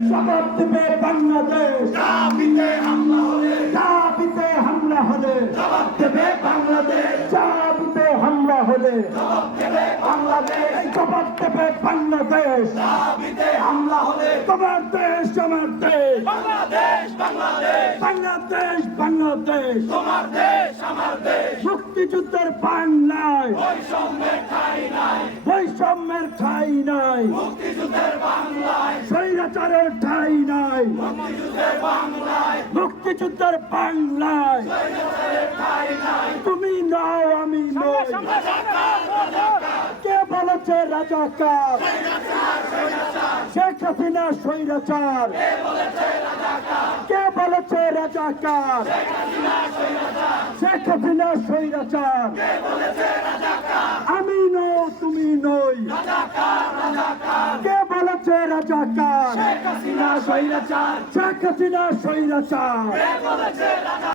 জবাব দেবে বাংলাদেশ। দাবিতে হামলা হলে দাবিতে হামলা হলে জবাব দেবে বাংলাদেশ। দাবিতে হামলা হলে জবাব দেবে বাংলাদেশ। জবাব দেবে বাংলাদেশ। দাবিতে হামলা হলে তোমার দেশ আমার দেশ, বাংলাদেশ বাংলাদেশ বাংলাদেশ বাংলাদেশ। তোমার দেশ আমার দেশ। মুক্তিযুদ্ধের বাংলায় বৈষম্যের ঠাঁই নাই, বৈষম্যের ঠাঁই নাই, মুক্তিযুদ্ধের বাংলায়, স্বৈরাচারের ঠাঁই নাই। মুক্তিযুদ্ধের বাংলায়, মুক্তিযুদ্ধের বাংলায় স্বৈরাচারের ঠাঁই নাই। তুমি নাও আমি নই। রাজাকার রাজাকার কে বলেছে রাজাকার? স্বৈরাচার স্বৈরাচার শেখ হাসিনা স্বৈরাচার। কে বলেছে রাজাকার? কে বলেছে রাজাকার? শেখ হাসিনা স্বৈরাচার শেখ হাসিনা স্বৈরাচার। কে বলেছে রাজাকার? আমি নও তুমি নই। রাজাকার রাজাকার কে বলেছে রাজাকার? শেখ হাসিনা স্বৈরাচার শেখ হাসিনা স্বৈরাচার। কে বলেছে রাজাকার?